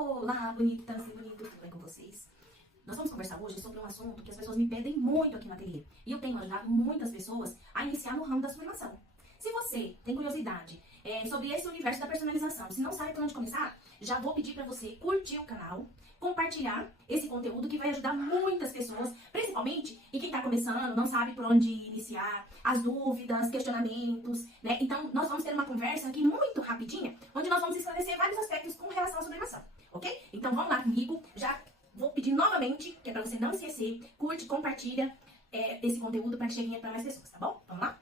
Olá, bonitas e bonitos, tudo bem com vocês? Nós vamos conversar hoje sobre um assunto que as pessoas me pedem muito aqui no ateliê. E eu tenho ajudado muitas pessoas a iniciar no ramo da sublimação. Se você tem curiosidade sobre esse universo da personalização, se não sabe por onde começar, já vou pedir para você curtir o canal, compartilhar esse conteúdo que vai ajudar muitas pessoas, principalmente, e quem está começando, não sabe por onde iniciar, as dúvidas, questionamentos, né? Então, nós vamos ter uma conversa aqui muito rapidinha, onde nós vamos esclarecer vários aspectos com relação à sublimação, ok? Então, vamos lá comigo, já vou pedir novamente, que é para você não esquecer, curte, compartilha esse conteúdo para que chegue para mais pessoas, tá bom? Vamos lá?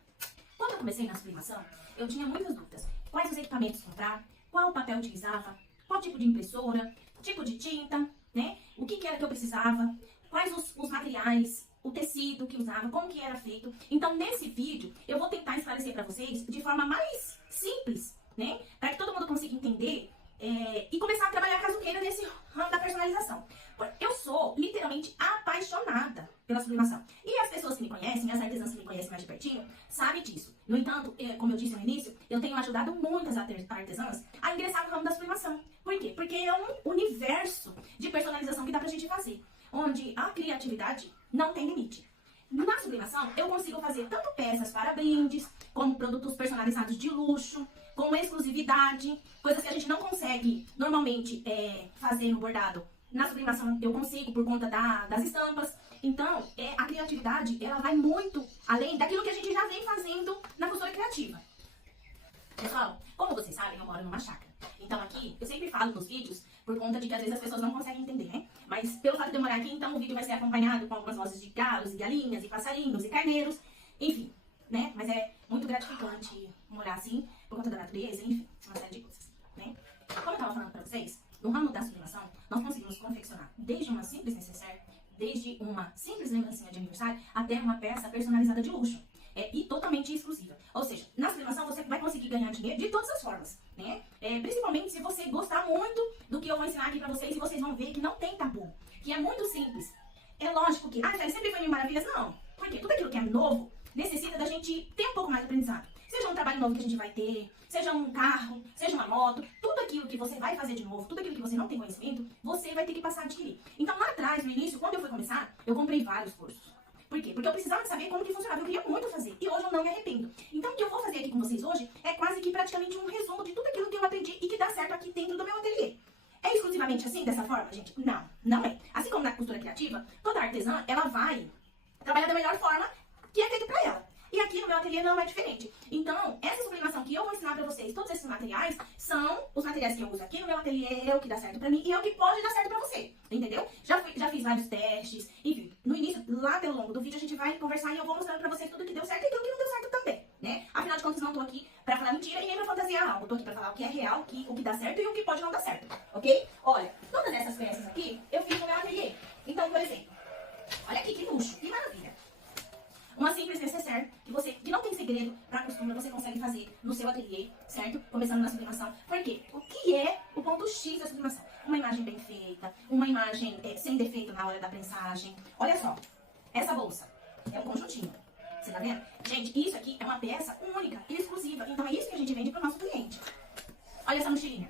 Quando eu comecei na sublimação, eu tinha muitas dúvidas. Quais os equipamentos comprar, qual papel utilizava, qual tipo de impressora, tipo de tinta, né? O que era que eu precisava, quais os materiais, o tecido que usava, como que era feito. Então, nesse vídeo, eu vou tentar esclarecer para vocês de forma mais simples, né? Para que todo mundo consiga entender e começar a trabalhar caso queira nesse ramo da personalização. Eu sou literalmente apaixonada pela sublimação. E as pessoas que me conhecem, as artesãs que me conhecem mais de pertinho, sabem disso. No entanto, como eu disse no início, eu tenho ajudado muitas artesãs a ingressar no ramo da sublimação. Por quê? Porque é um universo de personalização que dá pra gente fazer, onde a criatividade não tem limite. Na sublimação, eu consigo fazer tanto peças para brindes, como produtos personalizados de luxo, com exclusividade, coisas que a gente não consegue normalmente fazer no bordado. Na sublimação eu consigo por conta das estampas. Então, a criatividade, ela vai muito além daquilo que a gente já vem fazendo na costura criativa. Pessoal, como vocês sabem, eu moro numa chácara. Então aqui, eu sempre falo nos vídeos, por conta de que às vezes as pessoas não conseguem entender, né? Mas pelo fato de eu morar aqui, então o vídeo vai ser acompanhado com algumas vozes de galos, e galinhas, e passarinhos, e carneiros, enfim, né? Mas é muito gratificante morar assim, por conta da natureza, enfim, uma série de coisas, né? Como eu tava falando pra vocês, no ramo da sublimação, nós conseguimos confeccionar desde uma simples necessaire, desde uma simples lembrancinha de aniversário, até uma peça personalizada de luxo. E totalmente exclusiva. Ou seja, na sublimação você vai conseguir ganhar dinheiro de todas as formas, né? Principalmente se você gostar muito do que eu vou ensinar aqui pra vocês, e vocês vão ver que não tem tabu, que é muito simples. É lógico que, sempre foi mil maravilhas, não. Porque tudo aquilo que é novo necessita da gente ter um pouco mais de aprendizado. Seja um trabalho novo que a gente vai ter, seja um carro, seja uma moto, tudo aquilo que você vai fazer de novo, tudo aquilo que você não tem conhecimento, você vai ter que passar a adquirir. Então lá atrás, no início, quando eu fui começar, eu comprei vários cursos. Por quê? Porque eu precisava de saber como que funcionava, eu queria muito fazer, e hoje eu não me arrependo. Então o que eu vou fazer aqui com vocês hoje é quase que praticamente um resumo de tudo aquilo que eu aprendi e que dá certo aqui dentro do meu ateliê. É exclusivamente assim, dessa forma, gente? Não, não é. Assim como na costura criativa, toda artesã, ela vai trabalhar da melhor forma que é feito pra ela. E aqui no meu ateliê não é diferente. Então, essa sublimação que eu vou ensinar pra vocês, todos esses materiais, são os materiais que eu uso aqui no meu ateliê, é o que dá certo pra mim e é o que pode dar certo pra você, entendeu? Já fiz vários testes, enfim. No início, lá pelo longo do vídeo, a gente vai conversar e eu vou mostrando pra vocês tudo que deu certo e aquilo que não deu certo também, né? Afinal de contas, não tô aqui pra falar mentira e nem pra fantasiar algo. Tô aqui pra falar o que é real, o que dá certo e o que pode não dar certo, ok? Olha, todas essas peças aqui, eu fiz no meu ateliê. Então, por exemplo, olha aqui que luxo, que maravilha. Uma simples necessaire, que não tem segredo pra costura, você consegue fazer no seu ateliê, certo? Começando na sublimação. Por quê? O que é o ponto X da sublimação? Uma imagem bem feita, uma imagem sem defeito na hora da prensagem. Olha só, essa bolsa é um conjuntinho. Você tá vendo? Gente, isso aqui é uma peça única e exclusiva. Então é isso que a gente vende pro nosso cliente. Olha essa mochilinha.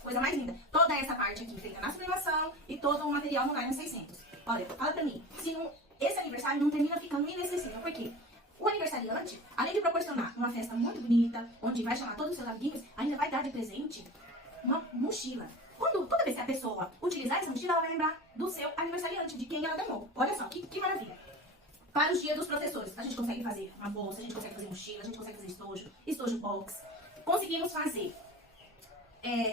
Coisa mais linda. Toda essa parte aqui feita na sublimação e todo o material no Nylon 600. Olha, fala pra mim, se não... Esse aniversário não termina ficando inacessível. Por quê? O aniversariante, além de proporcionar uma festa muito bonita, onde vai chamar todos os seus amiguinhos, ainda vai dar de presente uma mochila. Toda vez que a pessoa utilizar essa mochila, ela vai lembrar do seu aniversariante, de quem ela ganhou. Olha só, que maravilha. Para os dias dos professores, a gente consegue fazer uma bolsa, a gente consegue fazer mochila, a gente consegue fazer estojo box. Conseguimos fazer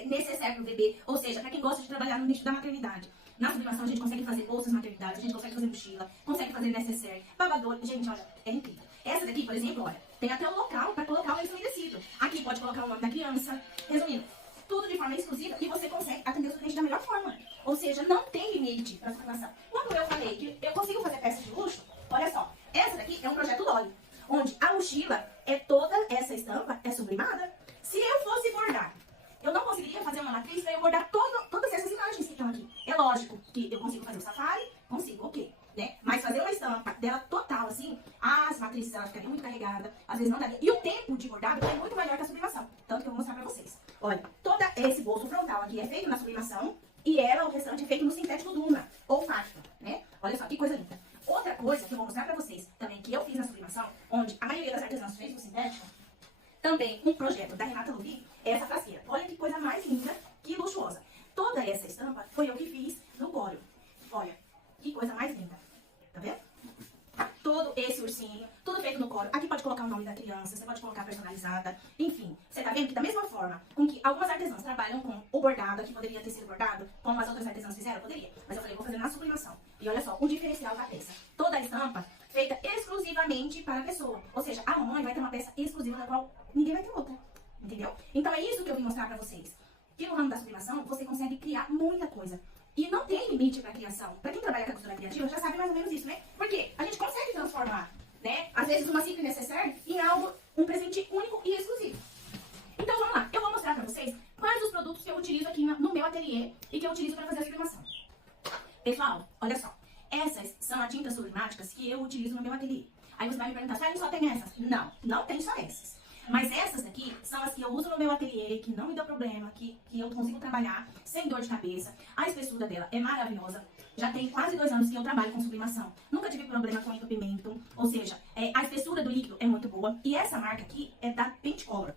necessaire pro bebê, ou seja, para quem gosta de trabalhar no nicho da maternidade. Na sublimação a gente consegue fazer bolsas maternidade, a gente consegue fazer mochila, consegue fazer necessaire, babador. Gente, olha, é incrível. Essa daqui, por exemplo, olha, tem até o local para colocar o lenço umedecido. Aqui pode colocar o nome da criança. Resumindo, tudo de forma exclusiva e você consegue atender o cliente da melhor forma. Ou seja, não tem limite para sublimação. Quando eu falei que eu consigo fazer peças de luxo, olha só, essa daqui é um projeto Dolly, onde a mochila toda essa estampa é sublimada. Se eu fosse bordar, eu não conseguiria fazer uma matriz para eu bordar todas essas imagens que estão aqui. É lógico que eu consigo fazer o safari, consigo, ok, né? Mas fazer uma estampa dela total, assim, as matrizes elas ficariam muito carregadas, às vezes não daria. E o tempo de bordado é muito maior que a sublimação. Tanto que eu vou mostrar pra vocês. Olha, todo esse bolso frontal aqui é feito na sublimação E ela, o restante é feito no sintético Duna, ou Facto, né? Olha só, que coisa linda. Outra coisa que eu vou mostrar pra vocês, também, que eu fiz na sublimação, onde a maioria das artesãs fez no sintético, também um projeto da Renata Lubi, é essa frasqueira. Olha que coisa mais linda, que luxuosa. Toda essa estampa foi eu que fiz no couro. Olha, que coisa mais linda. Tá vendo? Todo esse ursinho, tudo feito no couro. Aqui pode colocar o nome da criança, você pode colocar personalizada. Enfim, você tá vendo que da mesma forma com que algumas artesãs trabalham com o bordado, que poderia ter sido bordado, como as outras artesãs fizeram, poderia. Mas eu falei, vou fazer na sublimação. E olha só, o diferencial da peça. Toda a estampa feita exclusivamente para a pessoa. Ou seja, a mamãe vai ter uma peça exclusiva na qual ninguém vai ter outra. Entendeu? Então é isso que eu vim mostrar pra vocês. Que no ramo da sublimação, você consegue criar muita coisa. E não tem limite pra criação. Pra quem trabalha com a costura criativa, já sabe mais ou menos isso, né? Porque a gente consegue transformar, né? Às vezes uma simples necessaire em algo, um presente único e exclusivo. Então vamos lá. Eu vou mostrar pra vocês quais os produtos que eu utilizo aqui no meu ateliê e que eu utilizo pra fazer a sublimação. Pessoal, olha só. Essas são as tintas sublimáticas que eu utilizo no meu ateliê. Aí você vai me perguntar, Suelen, só tem essas? Não, não tem só essas. Mas essas aqui são as que eu uso no meu ateliê, que não me deu problema, que eu consigo trabalhar sem dor de cabeça. A espessura dela é maravilhosa. Já tem quase 2 anos que eu trabalho com sublimação. Nunca tive problema com entupimento. Ou seja, a espessura do líquido é muito boa. E essa marca aqui é da Paint Color.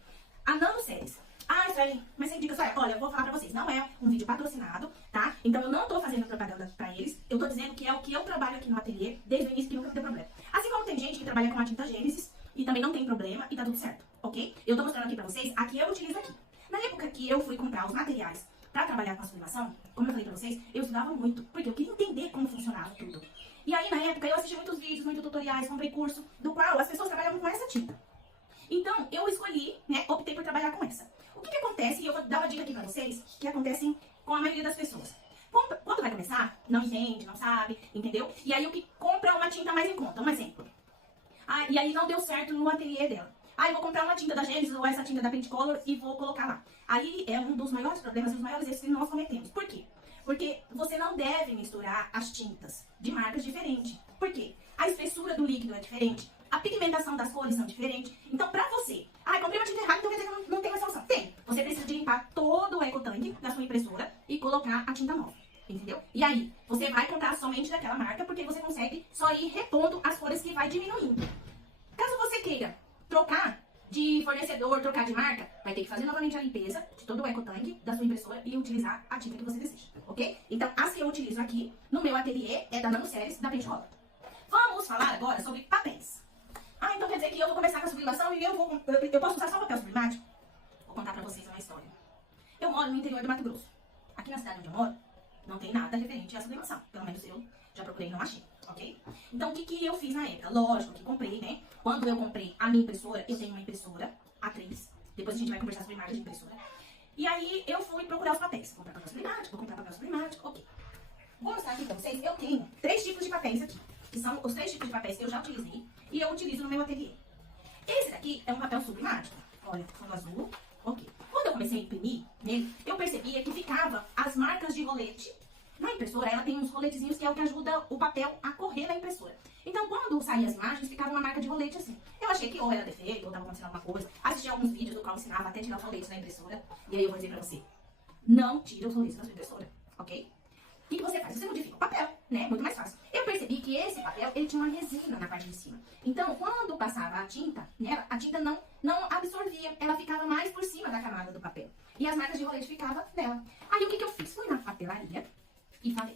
A Nano Series. Ah, Suelen, mas sem dica, Suelen. Olha, eu vou falar pra vocês. Não é um vídeo patrocinado, tá? Então eu não tô fazendo propaganda pra eles. Eu tô dizendo que é o que eu trabalho aqui no ateliê desde o início, que nunca me deu problema. Assim como tem gente que trabalha com a tinta Gênesis e também não tem problema e tá tudo certo. Ok? Eu tô mostrando aqui pra vocês, aqui eu utilizo aqui. Na época que eu fui comprar os materiais pra trabalhar com a sublimação, como eu falei pra vocês, eu estudava muito, porque eu queria entender como funcionava tudo. E aí, na época, eu assisti muitos vídeos, muitos tutoriais, comprei curso, do qual as pessoas trabalhavam com essa tinta. Então, eu escolhi, né, optei por trabalhar com essa. O que acontece, e eu vou dar uma dica aqui pra vocês, que acontece com a maioria das pessoas. Quando vai começar, não entende, não sabe, entendeu? E aí, o que compra uma tinta mais em conta, um exemplo. Ah, e aí não deu certo no ateliê dela. Ah, eu vou comprar uma tinta da Gênesis ou essa tinta da Paint Color e vou colocar lá. Aí é um dos maiores problemas e os maiores erros que nós cometemos. Por quê? Porque você não deve misturar as tintas de marcas diferentes. Por quê? A espessura do líquido é diferente, a pigmentação das cores são diferentes. Então, pra você, comprei uma tinta errada, então quer dizer que não tem mais solução. Tem. Você precisa de limpar todo o ecotanque da sua impressora e colocar a tinta nova. Entendeu? E aí, você vai comprar somente daquela marca, porque você consegue só ir repondo as cores que vai diminuindo. Caso você queira trocar de fornecedor, trocar de marca, vai ter que fazer novamente a limpeza de todo o ecotanque da sua impressora e utilizar a tinta que você deseja, ok? Então, as que eu utilizo aqui no meu ateliê é da Nano Series, da Paint Color. Vamos falar agora sobre papéis. Ah, então quer dizer que eu vou começar com a sublimação e eu posso usar só papel sublimático? Vou contar pra vocês uma história. Eu moro no interior do Mato Grosso. Aqui na cidade onde eu moro, não tem nada referente à sublimação. Pelo menos eu já procurei e não achei, ok? Então, o que eu fiz na época? Lógico que comprei, né? Quando eu comprei a minha impressora, eu tenho uma impressora A3. Depois a gente vai conversar sobre marca de impressora. E aí, eu fui procurar os papéis. Vou comprar papel sublimático, vou comprar papel sublimático, ok. Vou mostrar aqui pra vocês. Eu tenho 3 tipos de papéis aqui. Que são os 3 tipos de papéis que eu já utilizei e eu utilizo no meu ateliê. Esse daqui é um papel sublimático. Olha, fundo azul, ok. Quando eu comecei a imprimir nele, eu percebia que ficava as marcas de rolete. Na impressora, ela tem uns roletezinhos que é o que ajuda o papel a correr na impressora. Então, quando saíam as imagens, ficava uma marca de rolete assim. Eu achei que ou era defeito, ou estava acontecendo alguma coisa. Assisti alguns vídeos do qual ensinava até tirar os roletes da impressora. E aí eu vou dizer pra você, não tira os roletes da sua impressora, ok? O que você faz? Você modifica o papel, né? Muito mais fácil. Eu percebi que esse papel, ele tinha uma resina na parte de cima. Então, quando passava a tinta nela, a tinta não absorvia. Ela ficava mais por cima da camada do papel. E as marcas de rolete ficavam nela. Aí, o que eu fiz? Fui na papelaria.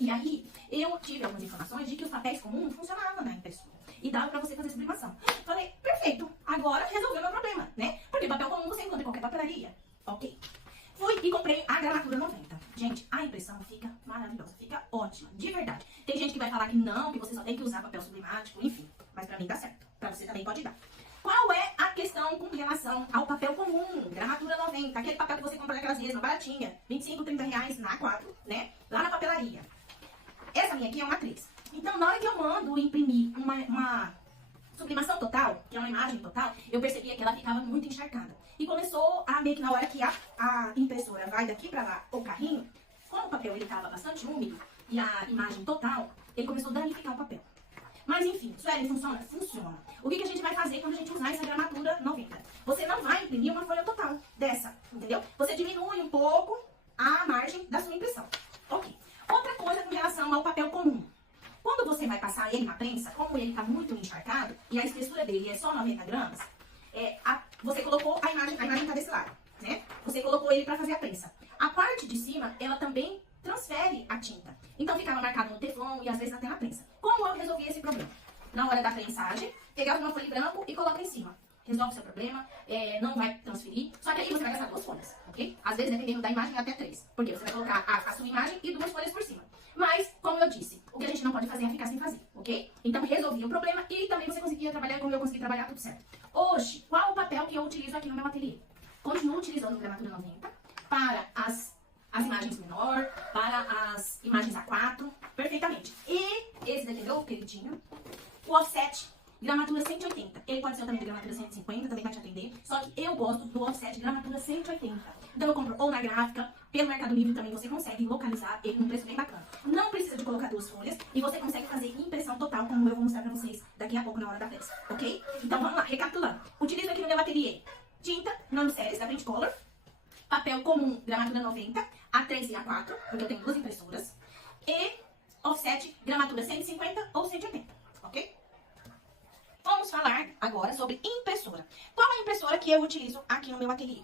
E aí, eu tive algumas informações de que os papéis comuns funcionavam na impressora. E dava pra você fazer sublimação. Falei, perfeito, agora resolveu meu problema, né? Porque papel comum você encontra em qualquer papelaria. Ok. Fui e comprei a gramatura 90. Gente, a impressão fica maravilhosa, fica ótima, de verdade. Tem gente que vai falar que não, que você só tem que usar papel sublimático, enfim. Mas pra mim dá certo, pra você também pode dar. Qual é a questão com relação ao papel comum, gramatura 90, aquele papel que você compra naquelas mesmas, baratinha, 25, 30 reais na A4, né? Lá na papelaria. Essa minha aqui é uma 3. Então, na hora que eu mando imprimir uma sublimação total, que é uma imagem total, eu percebia que ela ficava muito encharcada. E começou a meio que na hora que a impressora vai daqui pra lá, o carrinho, como o papel ele tava bastante úmido, e a imagem total, ele começou a danificar o papel. Mas enfim, Suelen, funciona? Funciona. O que a gente vai fazer quando a gente usar essa gramatura 90? Você não vai imprimir uma folha total dessa, entendeu? Você diminui um pouco a margem da sua impressão. Ok. prensa, como ele tá muito encharcado, e a espessura dele é só 90 gramas, você colocou a imagem tá desse lado, né? Você colocou ele pra fazer a prensa. A parte de cima, ela também transfere a tinta. Então ficava marcado no teflon e às vezes até na prensa. Como eu resolvi esse problema? Na hora da prensagem, pegava uma folha branco e coloca em cima. Resolve o seu problema, não vai transferir. Só que aí você vai gastar 2 folhas, ok? Às vezes, dependendo da imagem, até 3. Porque você vai colocar a sua imagem e 2 folhas por cima. Mas, como eu disse, o que a gente não pode fazer é ficar sem fazer, ok? Então, resolvi o problema e também você conseguia trabalhar como eu consegui trabalhar, tudo certo. Hoje, qual o papel que eu utilizo aqui no meu ateliê? Continuo utilizando o gramatura 90 para as imagens menor, para as imagens A4, perfeitamente. E esse daqui é meu queridinho, o offset gramatura 180. Ele pode ser também de gramatura 150, também vai te atender. Só que eu gosto do offset gramatura 180. Então eu compro ou na gráfica, pelo Mercado Livre também você consegue localizar ele num preço bem bacana. Não precisa de colocar 2 folhas e você consegue fazer impressão total, como eu vou mostrar pra vocês daqui a pouco na hora da prensa, ok? Então vamos lá, recapitulando. Utilizo aqui no meu ateliê tinta Nano Series da Print Color, papel comum gramatura 90, A3 e A4, porque eu tenho 2 impressoras, e offset gramatura 150 ou 180, ok? Vamos falar agora sobre impressora. Qual é a impressora que eu utilizo aqui no meu ateliê?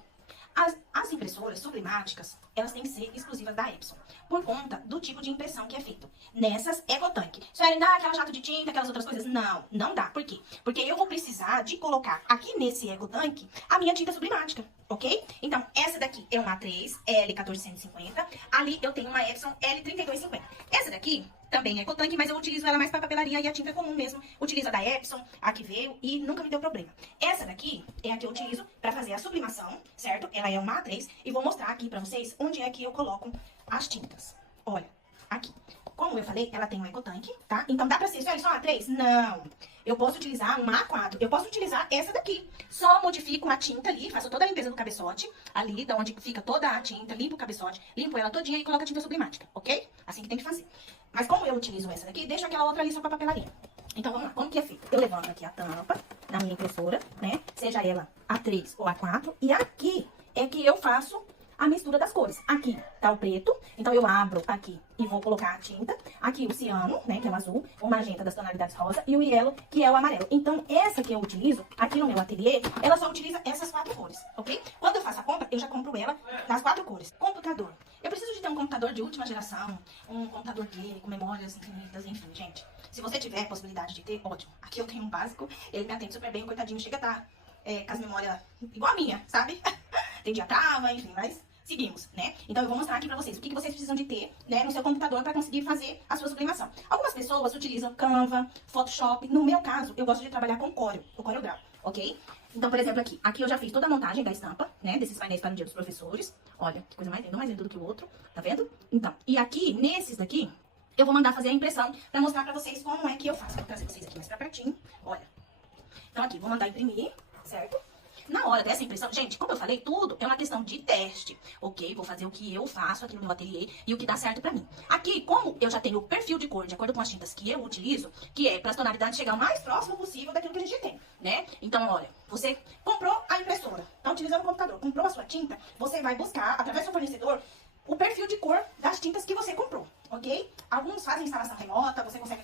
As impressoras sublimáticas, elas têm que ser exclusivas da Epson, por conta do tipo de impressão que é feito. Nessas, EcoTank. Suelen, dá aquela jato de tinta, aquelas outras coisas? Não, não dá. Por quê? Porque eu vou precisar de colocar aqui nesse EcoTank a minha tinta sublimática, ok? Então, essa daqui é uma A3 L1450, ali eu tenho uma Epson L3250. Essa daqui também é EcoTank, mas eu utilizo ela mais para papelaria e a tinta comum mesmo. Utilizo a da Epson, a que veio e nunca me deu problema. Essa daqui é a que eu utilizo para fazer a sublimação, certo? Ela é uma A3 e vou mostrar aqui para vocês onde é que eu coloco as tintas. Olha, aqui. Como eu falei, ela tem um EcoTank, tá? Então dá pra ser só A3? Não. Eu posso utilizar uma A4. Eu posso utilizar essa daqui. Só modifico a tinta ali, faço toda a limpeza do cabeçote, ali, da onde fica toda a tinta, limpo o cabeçote, limpo ela todinha e coloco a tinta sublimática, ok? Assim que tem que fazer. Mas como eu utilizo essa daqui, deixo aquela outra ali só pra papelaria. Então vamos lá, como que é feito? Eu levanto aqui a tampa da minha impressora, né? Seja ela A3 ou A4. E aqui é que eu faço a mistura das cores. Aqui tá o preto, então eu abro aqui e vou colocar a tinta. Aqui o ciano, né, que é o azul, o magenta das tonalidades rosa e o yellow, que é o amarelo. Então essa que eu utilizo aqui no meu ateliê, ela só utiliza essas 4 cores, ok? Quando eu faço a compra, eu já compro ela nas 4 cores. Computador. Eu preciso de ter um computador de última geração, um computador game, com memórias infinitas, enfim, gente. Se você tiver possibilidade de ter, ótimo. Aqui eu tenho um básico, ele me atende super bem, coitadinho, chega a estar com as memórias igual a minha, sabe? Tem dia trava, enfim, mas seguimos, né? Então eu vou mostrar aqui pra vocês o que vocês precisam de ter, né, no seu computador pra conseguir fazer a sua sublimação. Algumas pessoas utilizam Canva, Photoshop. No meu caso, eu gosto de trabalhar com Corel, o CorelDRAW, ok? Então, por exemplo, aqui eu já fiz toda a montagem da estampa, né, desses painéis para o dia dos professores. Olha, que coisa mais linda, um mais lindo do que o outro, tá vendo? Então, e aqui, nesses daqui, eu vou mandar fazer a impressão pra mostrar pra vocês como é que eu faço. Vou trazer vocês aqui mais pra pertinho, olha. Então aqui, vou mandar imprimir, certo? Na hora dessa impressão, gente, como eu falei, tudo é uma questão de teste, ok? Vou fazer o que eu faço aqui no meu ateliê e o que dá certo pra mim. Aqui, como eu já tenho o perfil de cor de acordo com as tintas que eu utilizo, que é para as tonalidades chegar o mais próximo possível daquilo que a gente tem, né? Então, olha, você comprou a impressora, tá utilizando o computador, comprou a sua tinta, você vai buscar, através do seu fornecedor, o perfil de cor das tintas que você comprou, ok? Alguns fazem instalação remota, você consegue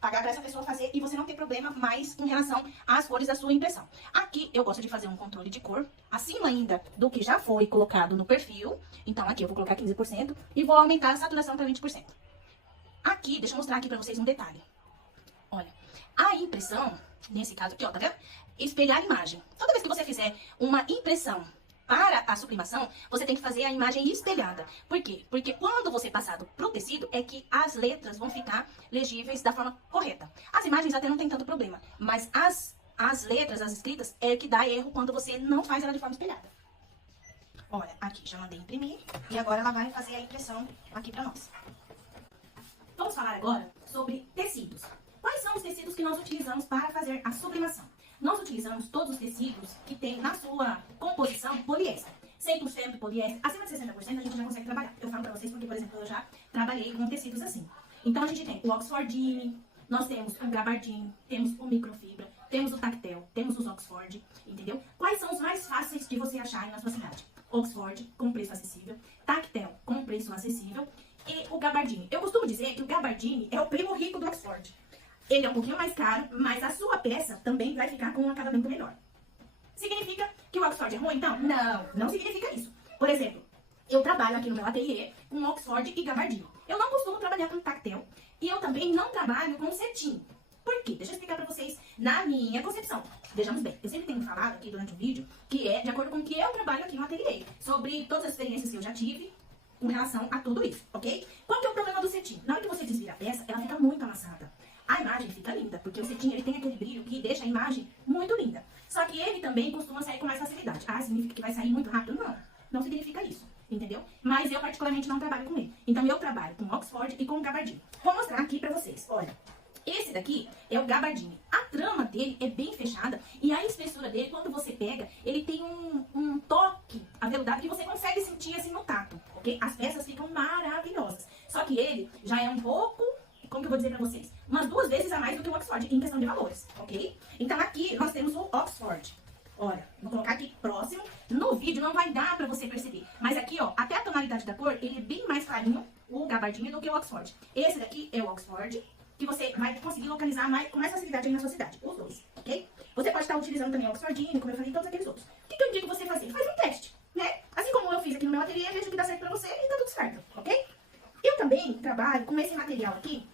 pagar para essa pessoa fazer e você não tem problema mais com relação às cores da sua impressão. Aqui eu gosto de fazer um controle de cor, acima ainda do que já foi colocado no perfil. Então aqui eu vou colocar 15% e vou aumentar a saturação para 20%. Aqui, deixa eu mostrar aqui para vocês um detalhe. Olha, a impressão, nesse caso aqui, ó, tá vendo? Espelhar a imagem. Toda vez que você fizer uma impressão para a sublimação, você tem que fazer a imagem espelhada. Por quê? Porque quando você passar pro tecido, é que as letras vão ficar legíveis da forma correta. As imagens até não tem tanto problema, mas as letras, as escritas, é que dá erro quando você não faz ela de forma espelhada. Olha, aqui já mandei imprimir e agora ela vai fazer a impressão aqui pra nós. Vamos falar agora sobre tecidos. Quais são os tecidos que nós utilizamos para fazer a sublimação? Nós utilizamos todos os tecidos que tem na sua composição poliéster. 100% poliéster, acima de 60% a gente já consegue trabalhar. Eu falo pra vocês porque, por exemplo, eu já trabalhei com tecidos assim. Então a gente tem o Oxfordine, nós temos o Gabardine, temos o microfibra, temos o Tactel, temos os Oxford, entendeu? Quais são os mais fáceis de você achar aí na sua cidade? Oxford, com preço acessível, Tactel, com preço acessível, e o Gabardine. Eu costumo dizer que o Gabardine é o primo rico do Oxford. Ele é um pouquinho mais caro, mas a sua peça também vai ficar com um acabamento melhor. Significa que o Oxford é ruim? Então, não significa isso. Por exemplo, eu trabalho aqui no meu ateliê com Oxford e gabardine. Eu não costumo trabalhar com tactel e eu também não trabalho com cetim. Por quê? Deixa eu explicar pra vocês na minha concepção. Vejamos bem, eu sempre tenho falado aqui durante o vídeo que é de acordo com o que eu trabalho aqui no ateliê, sobre todas as experiências que eu já tive com relação a tudo isso, ok? Qual que é o problema do cetim? Na hora que você desvira a peça, ela fica muito amassada. A imagem fica linda, porque o cetim ele tem aquele brilho que deixa a imagem muito linda. Só que ele também costuma sair com mais facilidade. Ah, significa que vai sair muito rápido? Não, não significa isso, entendeu? Mas eu particularmente não trabalho com ele. Então eu trabalho com Oxford e com gabardine. Vou mostrar aqui pra vocês, olha. Esse daqui é o gabardine. A trama dele é bem fechada e a espessura dele, quando você pega, ele tem um toque aveludado que você consegue sentir assim no tato, ok? As peças ficam maravilhosas. Só que ele já é um pouco, como que eu vou dizer pra vocês? Umas 2 vezes a mais do que o Oxford em questão de valores, ok? Então aqui nós temos o Oxford. Olha, vou colocar aqui próximo. No vídeo não vai dar pra você perceber. Mas aqui, ó, até a tonalidade da cor, ele é bem mais clarinho, o gabardine, do que o Oxford. Esse daqui é o Oxford, que você vai conseguir localizar com mais facilidade aí na sua cidade. Os dois, ok? Você pode estar utilizando também o Oxfordine, como eu falei, todos aqueles outros. O que eu indico você fazer? Faz um teste, né? Assim como eu fiz aqui no meu ateliê, vejo que dá certo pra você e tá tudo certo, ok? Eu também trabalho com esse material aqui,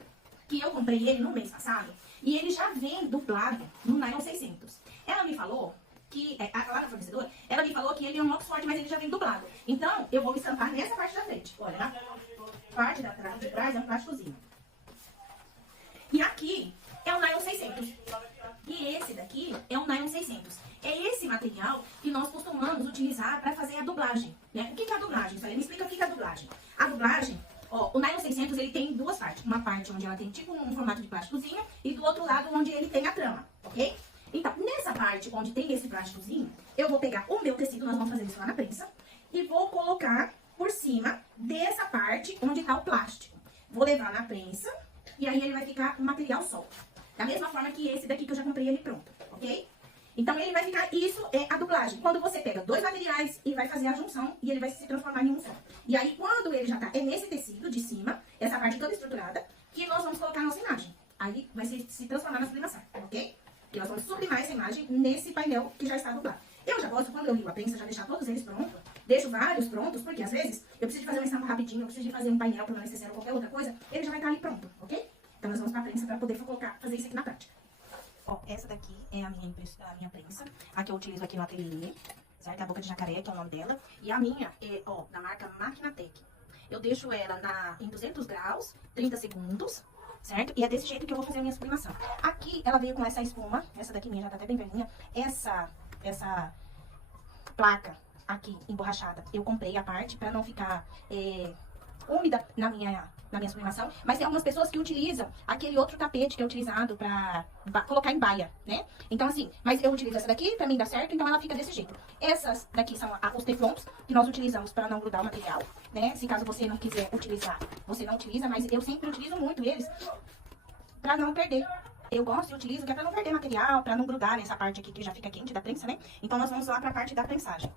que eu comprei ele no mês passado, e ele já vem dublado no Nylon 600. Ela me falou que, lá da fornecedora, ela me falou que ele é um Oxford, mas ele já vem dublado. Então, eu vou estampar nessa parte da frente. Olha, na parte de trás é um plásticozinho. E aqui é o Nylon 600. E esse daqui é o Nylon 600. É esse material que nós costumamos utilizar para fazer a dublagem, né? O que é a dublagem? Me explica o que é a dublagem. A dublagem, ó, o Nylon 600 ele tem 2 partes. Uma parte onde ela tem tipo um formato de plásticozinho e do outro lado onde ele tem a trama, ok? Então, nessa parte onde tem esse plásticozinho, eu vou pegar o meu tecido, nós vamos fazer isso lá na prensa, e vou colocar por cima dessa parte onde está o plástico. Vou levar na prensa e aí ele vai ficar um material solto. Da mesma forma que esse daqui que eu já comprei ele pronto, ok? Então ele vai ficar, isso é a dublagem. Quando você pega 2 materiais e vai fazer a junção e ele vai se transformar em um só. E aí quando ele já tá, é nesse tecido de cima, essa parte toda estruturada, que nós vamos colocar a nossa imagem. Aí vai se transformar na sublimação, ok? Que nós vamos sublimar essa imagem nesse painel que já está dublado. Eu já gosto, quando eu ligo a prensa, já deixar todos eles prontos. Deixo vários prontos, porque às vezes eu preciso de fazer uma estampa rapidinho, eu preciso de fazer um painel para uma necessária ou qualquer outra coisa, ele já vai estar ali pronto, ok? Então nós vamos para a prensa para poder fazer isso aqui na prática. Ó, essa daqui é a minha prensa, a que eu utilizo aqui no ateliê, certo? A boca de jacaré, que é o nome dela. E a minha é, ó, da marca Maquinatec. Eu deixo ela em 200 graus, 30 segundos, certo? E é desse jeito que eu vou fazer a minha sublimação. Aqui ela veio com essa espuma, essa daqui minha já tá até bem velhinha. Essa placa aqui emborrachada, eu comprei a parte pra não ficar úmida na minha sublimação. Mas tem algumas pessoas que utilizam aquele outro tapete que é utilizado pra colocar em baia, né? Então assim, mas eu utilizo essa daqui, pra mim dá certo, então ela fica desse jeito. Essas daqui são os teflons que nós utilizamos pra não grudar o material, né? Se caso você não quiser utilizar, você não utiliza, mas eu sempre utilizo muito eles pra não perder. Eu gosto e utilizo que é pra não perder material, pra não grudar nessa parte aqui que já fica quente da prensa, né? Então nós vamos lá pra parte da prensagem.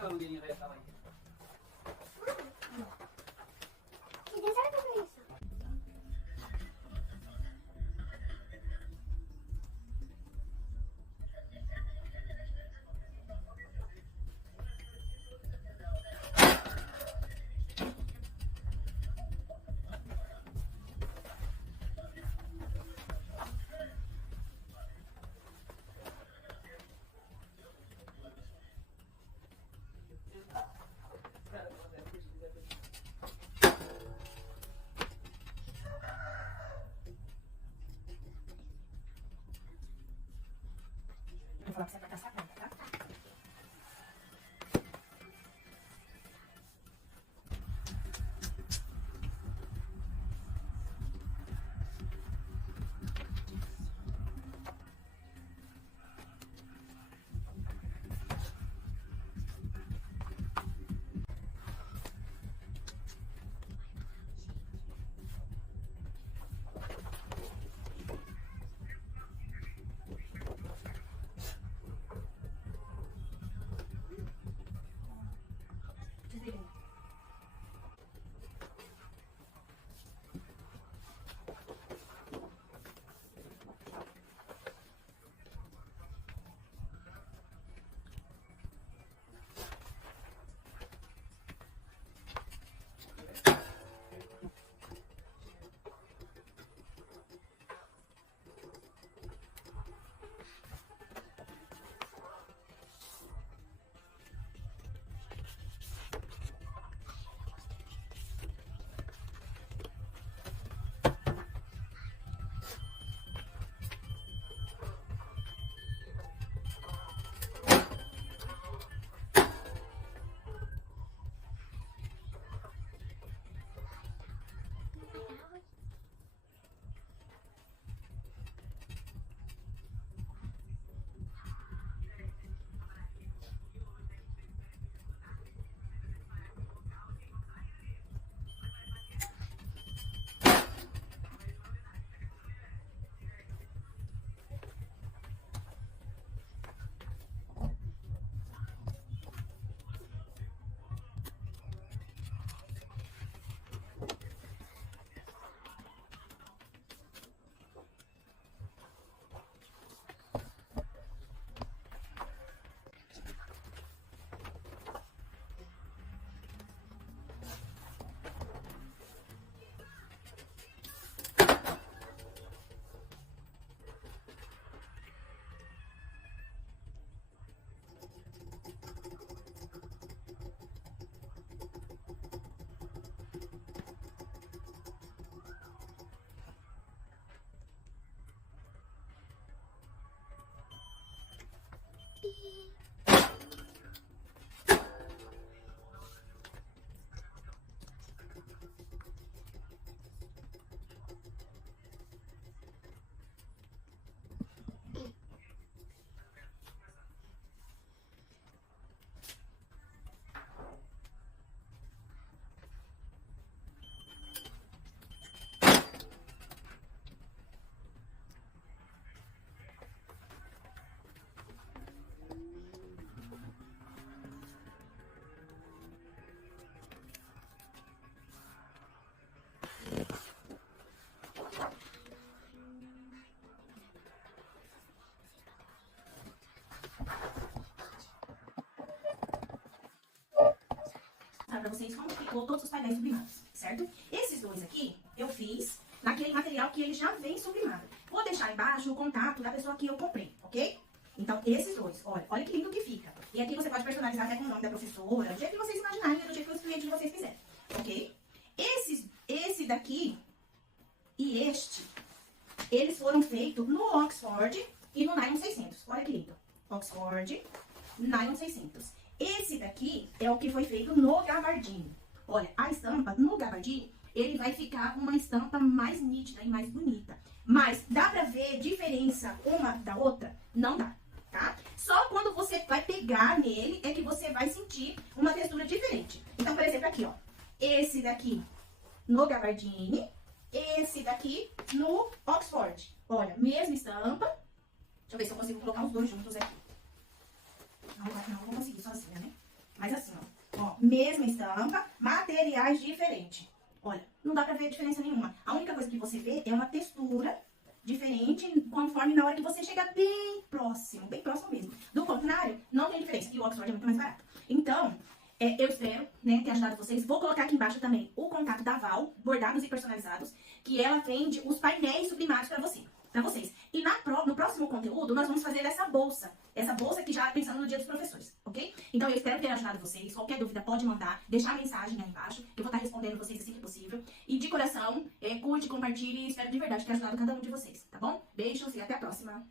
Kalau dia nyerah sama falar pra você apertar essa ponta, tá? Pra vocês como ficou todos os painéis sublimados, certo? Esses dois aqui, eu fiz naquele material que ele já vem sublimado. Vou deixar embaixo o contato da pessoa que eu comprei, ok? Então, esses dois, olha que lindo que fica. E aqui você pode personalizar até com o nome da professora, do jeito que vocês imaginarem, do jeito que os clientes de vocês quiserem, ok? Esse daqui e este, eles foram feitos no Oxford e no Nylon 600. Olha que lindo. Oxford, Nylon 600. Esse daqui é o que foi feito no gabardine. Olha, a estampa no gabardine, ele vai ficar uma estampa mais nítida e mais bonita. Mas dá pra ver diferença uma da outra? Não dá, tá? Só quando você vai pegar nele é que você vai sentir uma textura diferente. Então, por exemplo, aqui, ó. Esse daqui no gabardine, esse daqui no Oxford. Olha, mesma estampa. Deixa eu ver se eu consigo colocar os dois juntos aqui. Não vou conseguir sozinha, né? Mas assim, ó, mesma estampa, materiais diferentes. Olha, não dá pra ver diferença nenhuma. A única coisa que você vê é uma textura diferente conforme na hora que você chega bem próximo mesmo. Do contrário, não tem diferença. E o Oxford é muito mais barato. Então, eu espero, né, ter ajudado vocês. Vou colocar aqui embaixo também o contato da Val, bordados e personalizados, que ela vende os painéis sublimados pra vocês. E no próximo conteúdo, nós vamos fazer essa bolsa que já pensando no dia dos professores, ok? Então, eu espero ter ajudado vocês. Qualquer dúvida, pode mandar, deixar a mensagem aí embaixo. Eu vou estar respondendo vocês assim que possível. E de coração, curte, compartilhe e espero de verdade ter ajudado cada um de vocês, tá bom? Beijos e até a próxima!